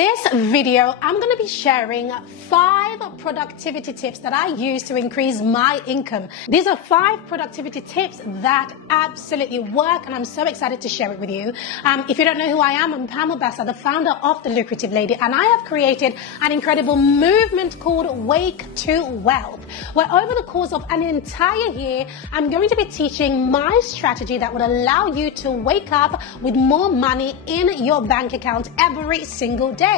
this video, I'm going to be sharing 5 productivity tips that I use to increase my income. These are 5 productivity tips that absolutely work, and I'm so excited to share it with you. If you don't know who I am, I'm Pam Obasa, the founder of The Lucrative Lady, and I have created an incredible movement called Wake to Wealth, where over the course of an entire year, I'm going to be teaching my strategy that would allow you to wake up with more money in your bank account every single day.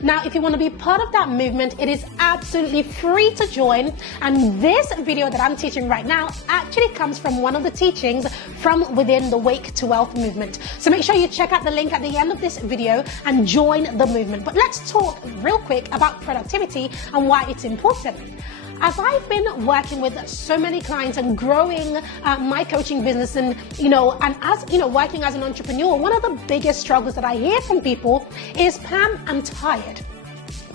Now, if you want to be part of that movement, it is absolutely free to join. And this video that I'm teaching right now actually comes from one of the teachings from within the Wake to Wealth movement. So make sure you check out the link at the end of this video and join the movement. But let's talk real quick about productivity and why it's important. As I've been working with so many clients and growing my coaching business, and as working as an entrepreneur, one of the biggest struggles that I hear from people is, Pam, I'm tired.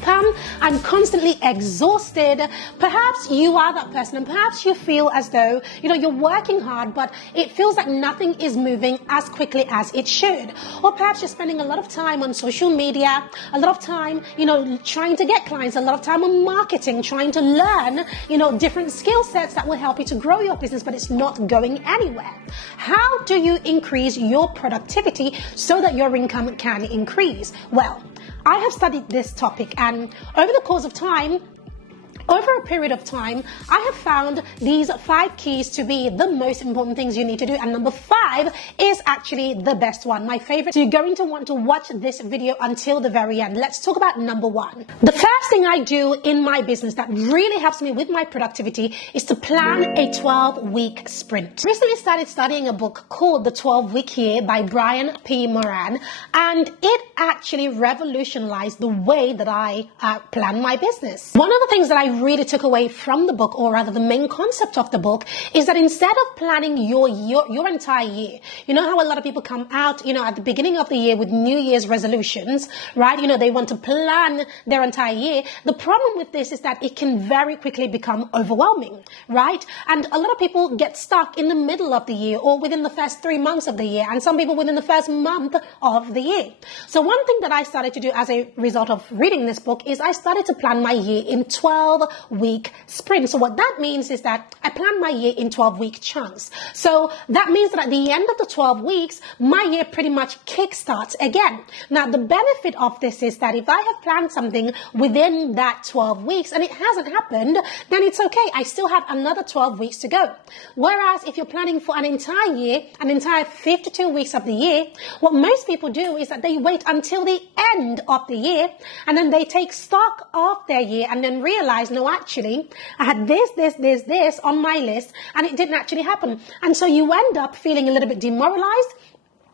Pam, I'm constantly exhausted. Perhaps you are that person, and perhaps you feel as though you're working hard, but it feels like nothing is moving as quickly as it should. Or perhaps you're spending a lot of time on social media, a lot of time trying to get clients, a lot of time on marketing, trying to learn different skill sets that will help you to grow your business, but it's not going anywhere. How do you increase your productivity so that your income can increase? Well, I have studied this topic, and over the course of time, over a period of time, I have found these 5 keys to be the most important things you need to do. And number 5 is actually the best one, my favorite. So you're going to want to watch this video until the very end. Let's talk about number 1. The first thing I do in my business that really helps me with my productivity is to plan a 12-week sprint. I recently started studying a book called The 12-Week Year by Brian P. Moran, and it actually revolutionized the way that I plan my business. One of the things that I really took away from the book, or rather the main concept of the book, is that instead of planning your entire year, you know how a lot of people come out at the beginning of the year with New Year's resolutions, right? They want to plan their entire year. The problem with this is that it can very quickly become overwhelming, right? And a lot of people get stuck in the middle of the year or within the first 3 months of the year, and some people within the first month of the year. So one thing that I started to do as a result of reading this book is I started to plan my year in 12-week sprint. So what that means is that I plan my year in 12-week chunks. So that means that at the end of the 12 weeks, my year pretty much kickstarts again. Now, the benefit of this is that if I have planned something within that 12 weeks and it hasn't happened, then it's okay. I still have another 12 weeks to go. Whereas if you're planning for an entire year, an entire 52 weeks of the year, what most people do is that they wait until the end of the year and then they take stock of their year and then realize, no, actually, I had this on my list and it didn't actually happen. And so you end up feeling a little bit demoralized,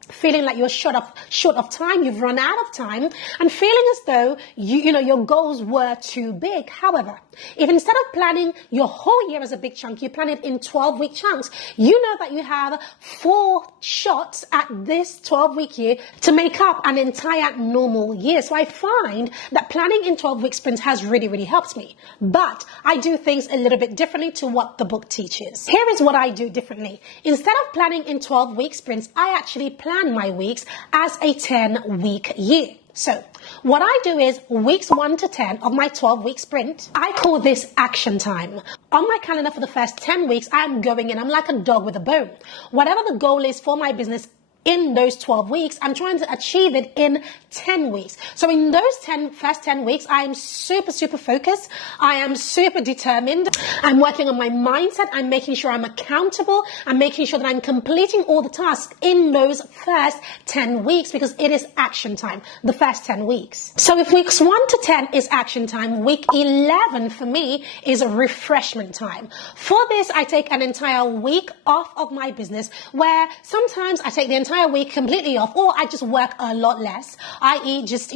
feeling like you're short of time, you've run out of time, and feeling as though your goals were too big. However, if instead of planning your whole year as a big chunk, you plan it in 12-week chunks, you know that you have 4 shots at this 12-week year to make up an entire normal year. So I find that planning in 12-week sprints has really, really helped me. But I do things a little bit differently to what the book teaches. Here is what I do differently. Instead of planning in 12-week sprints, I actually plan my weeks as a 10-week year. So what I do is weeks 1 to 10 of my 12-week sprint, I call this action time. On my calendar for the first 10 weeks, I'm going in. I'm like a dog with a bone. Whatever the goal is for my business in those 12 weeks, I'm trying to achieve it in 10 weeks. So in those first 10 weeks, I am super, super focused. I am super determined. I'm working on my mindset. I'm making sure I'm accountable. I'm making sure that I'm completing all the tasks in those first 10 weeks because it is action time, the first 10 weeks. So if weeks 1 to 10 is action time, week 11 for me is a refreshment time. For this, I take an entire week off of my business, where sometimes I take the entire week completely off, or I just work a lot less, i.e. just,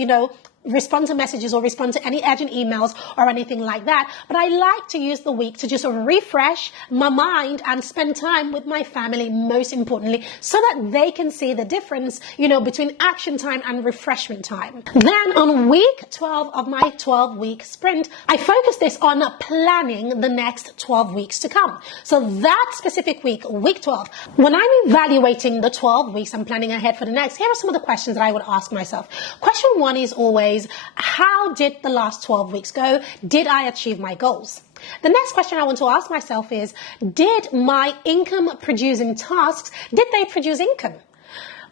respond to messages or respond to any urgent emails or anything like that. But I like to use the week to just refresh my mind and spend time with my family, most importantly, so that they can see the difference, between action time and refreshment time. Then on week 12 of my 12-week sprint, I focus this on planning the next 12 weeks to come. So that specific week, week 12, when I'm evaluating the 12 weeks I'm planning ahead for the next, here are some of the questions that I would ask myself. Question 1 is always, is, how did the last 12 weeks go? Did I achieve my goals? The next question I want to ask myself is, did my income producing tasks, did they produce income?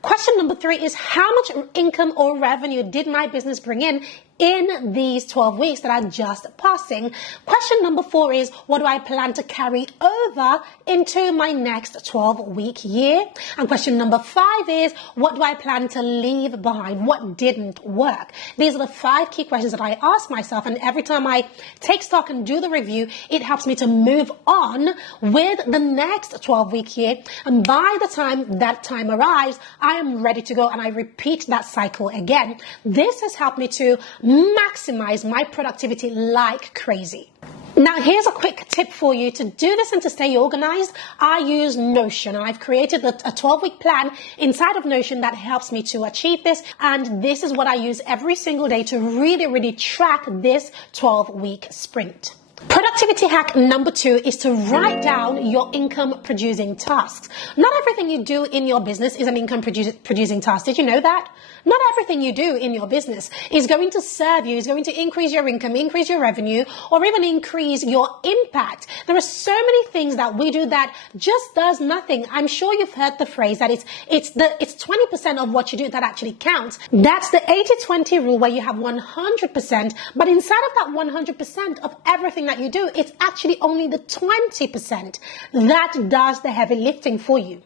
Question number 3 is, how much income or revenue did my business bring in these 12 weeks that are just passing? Question number 4 is, what do I plan to carry over into my next 12-week year? And question number 5 is, what do I plan to leave behind? What didn't work? These are the 5 key questions that I ask myself, and every time I take stock and do the review, it helps me to move on with the next 12-week year. And by the time that time arrives, I am ready to go, and I repeat that cycle again. This has helped me to maximize my productivity like crazy. Now, here's a quick tip for you to do this and to stay organized. I use Notion, and I've created a 12-week plan inside of Notion that helps me to achieve this. And this is what I use every single day to really track this 12-week sprint. Productivity hack number 2 is to write down your income producing tasks. Not everything you do in your business is an income producing task. Did you know that? Not everything you do in your business is going to serve you, is going to increase your income, increase your revenue, or even increase your impact. There are so many things that we do that just does nothing. I'm sure you've heard the phrase that it's 20% of what you do that actually counts. That's the 80-20 rule, where you have 100%, but inside of that 100% of everything that you do, it's actually only the 20% that does the heavy lifting for you.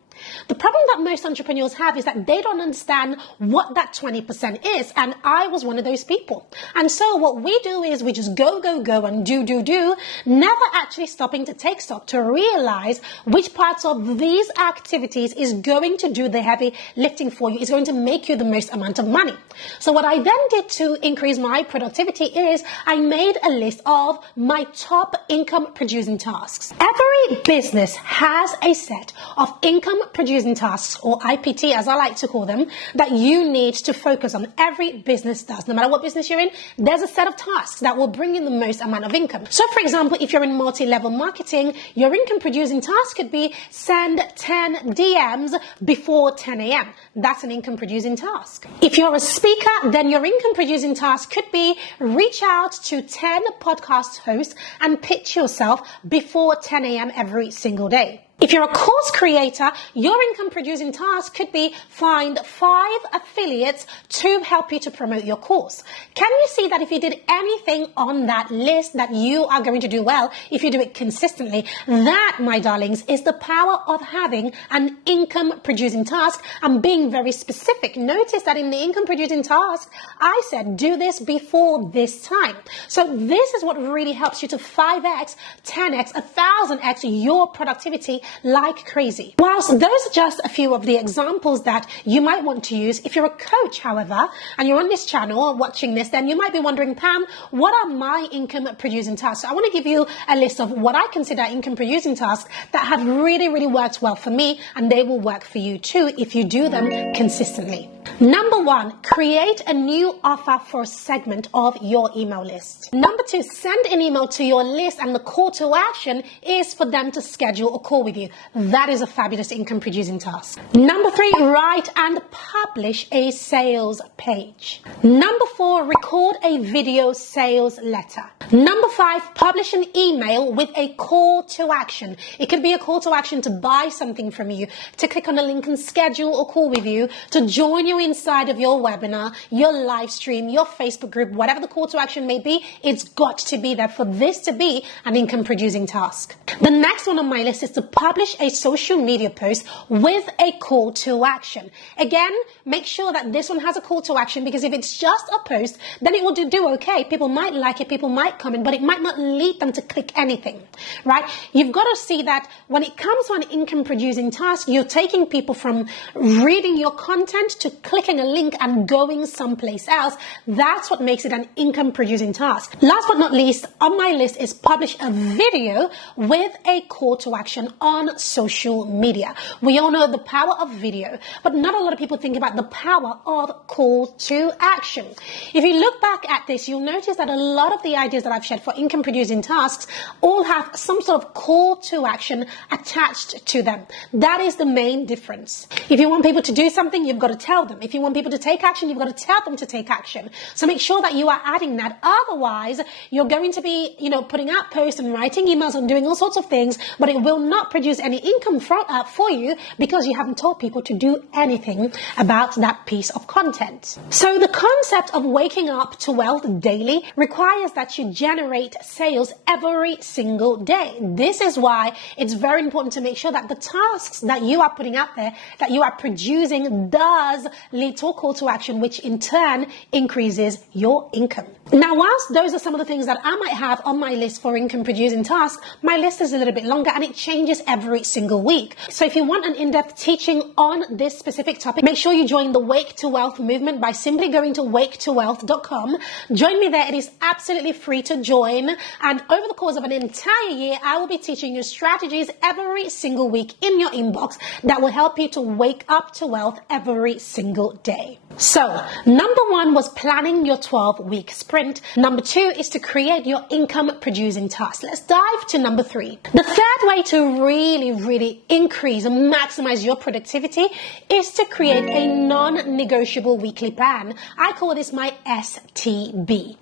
The problem that most entrepreneurs have is that they don't understand what that 20% is, and I was one of those people. And so what we do is we just go and do, never actually stopping to take stock to realize which parts of these activities is going to do the heavy lifting for you, is going to make you the most amount of money. So what I then did to increase my productivity is I made a list of my top income producing tasks. Every business has a set of income producing tasks, or IPT as I like to call them, that you need to focus on. Every business does. No matter what business you're in, there's a set of tasks that will bring in the most amount of income. So for example, if you're in multi-level marketing, your income producing task could be send 10 DMs before 10 a.m. That's an income producing task. If you're a speaker, then your income producing task could be reach out to 10 podcast hosts and pitch yourself before 10 a.m. every single day. If you're a course creator, your income producing task could be find 5 affiliates to help you to promote your course. Can you see that if you did anything on that list that you are going to do well, if you do it consistently? That, my darlings, is the power of having an income producing task and being very specific. Notice that in the income producing task, I said do this before this time. So this is what really helps you to 5x, 10x, 1000x your productivity like crazy. Whilst those are just a few of the examples that you might want to use, if you're a coach, however, and you're on this channel watching this, then you might be wondering, Pam, what are my income producing tasks? So I want to give you a list of what I consider income producing tasks that have really worked well for me, and they will work for you too if you do them consistently. Number 1, create a new offer for a segment of your email list. Number 2, send an email to your list, and the call to action is for them to schedule a call with you. That is a fabulous income producing task. Number 3, write and publish a sales page. Number 4, record a video sales letter. Number 5, publish an email with a call to action. It could be a call to action to buy something from you, to click on a link and schedule a call with you, to join you inside of your webinar, your live stream, your Facebook group, whatever the call to action may be. It's got to be there for this to be an income producing task. The next one on my list is to publish a social media post with a call to action. Again, make sure that this one has a call to action, because if it's just a post, then it will do okay. People might like it, people might comment, but it might not lead them to click anything, right? You've got to see that when it comes to an income producing task, you're taking people from reading your content to clicking a link and going someplace else. That's what makes it an income producing task. Last but not least on my list is publish a video with a call to action on social media. We all know the power of video, but not a lot of people think about the power of call to action. If you look back at this, you'll notice that a lot of the ideas that I've shared for income producing tasks all have some sort of call to action attached to them. That is the main difference. If you want people to do something, you've got to tell them. If you want people to take action, you've got to tell them to take action. So make sure that you are adding that. Otherwise, you're going to be, putting out posts and writing emails and doing all sorts of things, but it will not produce any income for you because you haven't told people to do anything about that piece of content. So the concept of waking up to wealth daily requires that you generate sales every single day. This is why it's very important to make sure that the tasks that you are putting out there, that you are producing, does lead to a call to action, which in turn increases your income. Now, whilst those are some of the things that I might have on my list for income producing tasks, my list is a little bit longer and it changes every single week. So if you want an in-depth teaching on this specific topic, make sure you join the Wake to Wealth movement by simply going to waketowealth.com. Join me there. It is absolutely free to join. And over the course of an entire year, I will be teaching you strategies every single week in your inbox that will help you to wake up to wealth every single day. So, number 1 was planning your 12-week sprint. Number 2 is to create your income-producing task. Let's dive to number 3. The third way to really increase and maximize your productivity is to create a non-negotiable weekly plan. I call this my STB.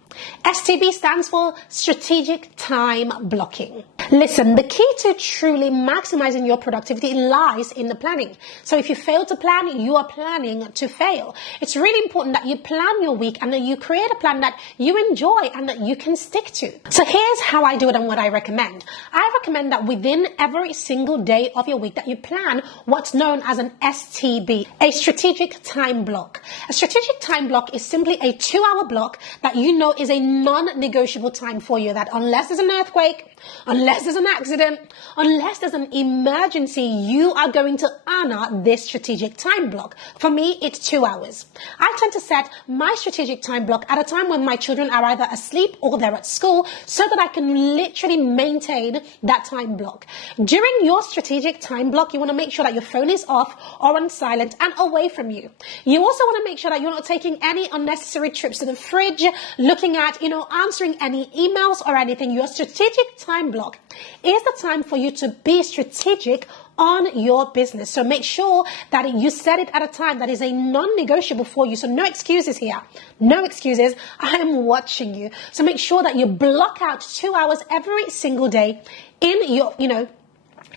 STB stands for Strategic Time Blocking. Listen, the key to truly maximizing your productivity lies in the planning. So if you fail to plan, you are planning to fail. It's really important that you plan your week and that you create a plan that you enjoy and that you can stick to. So here's how I do it and what I recommend. I recommend that within every single day of your week that you plan what's known as an STB, a strategic time block. A strategic time block is simply a 2-hour block that you know is a non-negotiable time for you, that unless there's an earthquake, unless there's an accident, unless there's an emergency, you are going to honor this strategic time block. For me, it's 2 hours. I tend to set my strategic time block at a time when my children are either asleep or they're at school so that I can literally maintain that time block. During your strategic time block, you want to make sure that your phone is off or on silent and away from you. You also want to make sure that you're not taking any unnecessary trips to the fridge, looking at, answering any emails or anything. Your strategic time block is the time for you to be strategic on your business. So make sure that you set it at a time that is a non-negotiable for you. So no excuses here. No excuses. I am watching you. So make sure that you block out 2 hours every single day in your,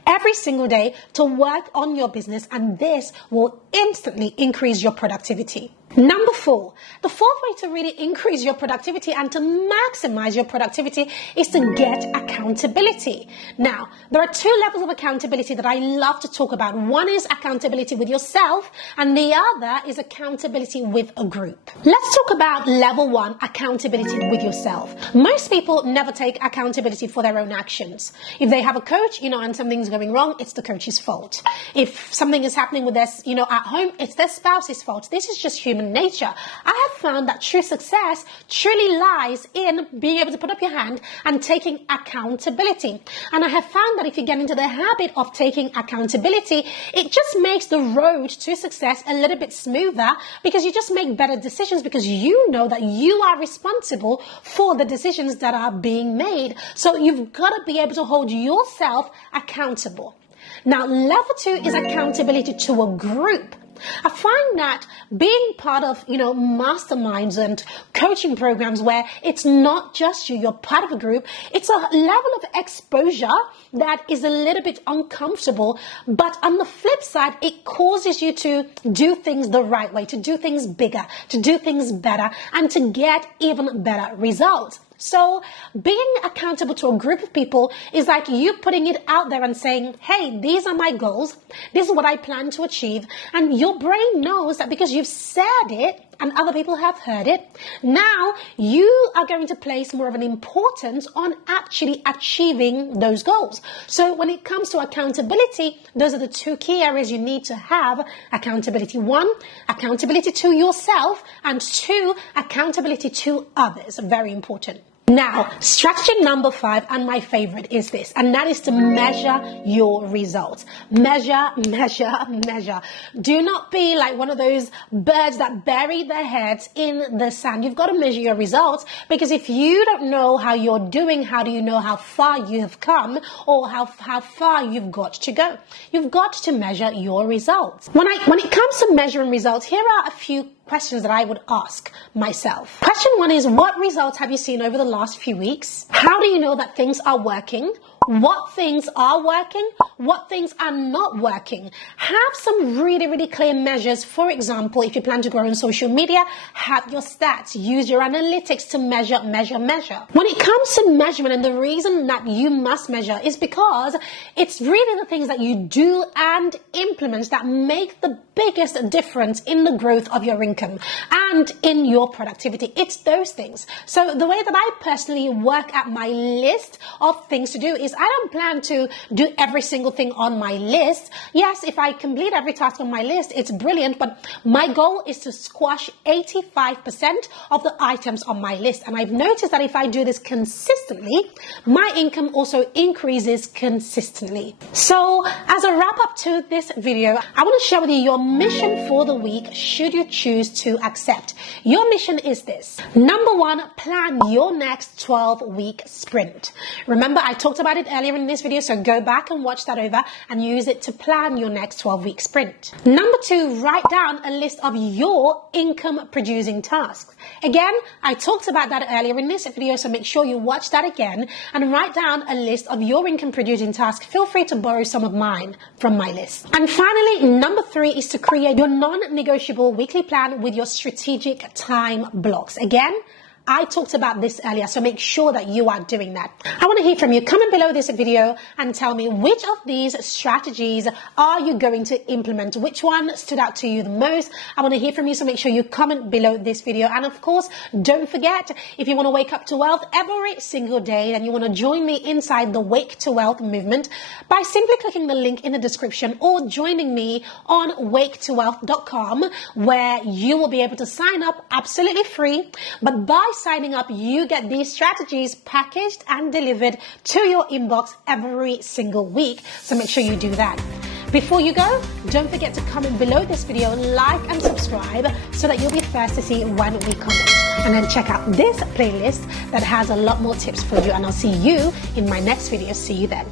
every single day to work on your business, and this will instantly increase your productivity. Number 4, the fourth way to really increase your productivity and to maximize your productivity is to get accountability. Now, there are 2 levels of accountability that I love to talk about. One is accountability with yourself, and the other is accountability with a group. Let's talk about level 1, accountability with yourself. Most people never take accountability for their own actions. If they have a coach, and something's going wrong, it's the coach's fault. If something is happening with their, at home, it's their spouse's fault. This is just human nature. I have found that true success truly lies in being able to put up your hand and taking accountability. And I have found that if you get into the habit of taking accountability, it just makes the road to success a little bit smoother, because you just make better decisions because you know that you are responsible for the decisions that are being made. So you've got to be able to hold yourself accountable. Now, level 2 is accountability to a group. I find that being part of, masterminds and coaching programs where it's not just you, you're part of a group, it's a level of exposure that is a little bit uncomfortable, but on the flip side, it causes you to do things the right way, to do things bigger, to do things better, and to get even better results. So being accountable to a group of people is like you putting it out there and saying, hey, these are my goals. This is what I plan to achieve. And your brain knows that because you've said it and other people have heard it, now you are going to place more of an importance on actually achieving those goals. So when it comes to accountability, those are the 2 key areas you need to have accountability. 1, accountability to yourself, and 2, accountability to others. Very important. Now, strategy number 5, and my favorite, is this, and that is to measure your results. Measure, measure, measure. Do not be like one of those birds that bury their heads in the sand. You've got to measure your results, because if you don't know how you're doing, how do you know how far you have come or how far you've got to go? You've got to measure your results. When it comes to measuring results, here are a few questions that I would ask myself. Question 1 is, what results have you seen over the last few weeks? How do you know that things are working? What things are working? What things are not working? Have some really, really clear measures. For example, if you plan to grow on social media, have your stats. Use your analytics to measure, measure, measure. When it comes to measurement, and the reason that you must measure is because it's really the things that you do and implement that make the biggest difference in the growth of your income and in your productivity. It's those things. So the way that I personally work at my list of things to do is I don't plan to do every single thing on my list. Yes, if I complete every task on my list, it's brilliant, but my goal is to squash 85% of the items on my list. And I've noticed that if I do this consistently, my income also increases consistently. So as a wrap up to this video, I want to share with you your mission for the week, should you choose to accept. Your mission is this. Number 1, plan your next 12-week sprint. Remember, I talked about it earlier in this video, so go back and watch that over and use it to plan your next 12-week sprint. Number 2, write down a list of your income producing tasks. Again, I talked about that earlier in this video, so make sure you watch that again and write down a list of your income producing tasks. Feel free to borrow some of mine from my list. And finally, number 3 is to create your non-negotiable weekly plan with your strategic time blocks. Again, I talked about this earlier, so make sure that you are doing that. I want to hear from you. Comment below this video and tell me, which of these strategies are you going to implement? Which one stood out to you the most? I want to hear from you, so make sure you comment below this video. And of course, don't forget, if you want to wake up to wealth every single day, then you want to join me inside the Wake to Wealth movement by simply clicking the link in the description or joining me on waketowealth.com, where you will be able to sign up absolutely free. But by signing up, you get these strategies packaged and delivered to your inbox every single week. So make sure you do that. Before you go, don't forget to comment below this video, like and subscribe so that you'll be first to see when we comment. And then check out this playlist that has a lot more tips for you. And I'll see you in my next video. See you then.